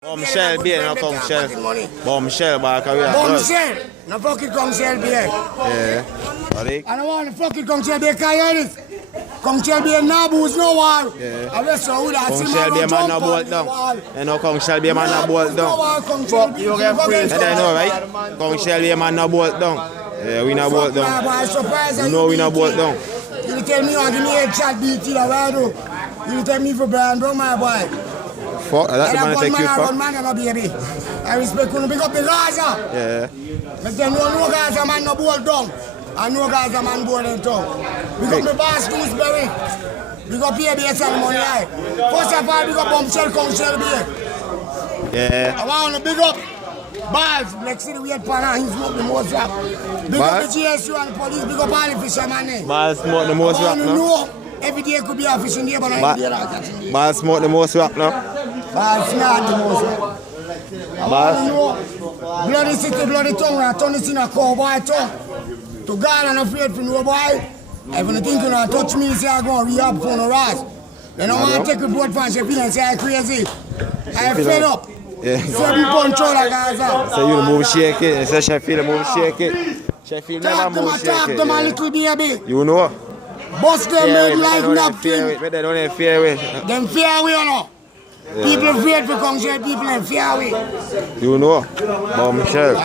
Bon Michel bien, non comme Michel. Bon Michel, bah carrière. Bon Michel, no fuck it come Michel bien. Yeah. Allez. I don't want to fuck it come Michel bien carrière. Come Michel bien no booze no wall. Yeah. I rest so that Come Michel bien man no bolt down. You know come Michel bien man no bolt down. You get free. You know right? Come Michel bien man no bolt down. Yeah, we no bolt down. You know we no bolt down. You tell me you want to give me a chat BT that I do. You tell me for Brian Brown, my boy. Fuck, that's the man that take you for. Man, baby. I respect you. Big up the Gaza. Yeah. But then no Gaza man no bolt down. And no Gaza man bolt in town. Big up the boss Gooseberry. Big up PBS and money. First of all, big up Bombshell Council here. Yeah. I want to big up Balls, Black City, we had Pana, he smoke the most rap. Big up the GSU and the police, big up all the fishermen. Balls smoke the most rap, no? Every day could be a fishing day, but I day like catching. Balls smoke the most rap, no? Balls not the most rap. Balls? Bloody city, bloody tongue, and turn this in a cowboy tongue. To God, I'm afraid for no boy. If you think you touch me, say I'm going to rehab for no ras. Then I want to take a boat from shefeel and say I'm crazy. I'm fed up. Yeah. 7 controller, guys. So you move shake it, say shefeel move shake it. Shefeel never move shake it. Talk them a little baby. You know? Bust them make like napkin. But they don't fear with. Them fear we, you know. People afraid to come here, people in fear we. You know? Bon Michel.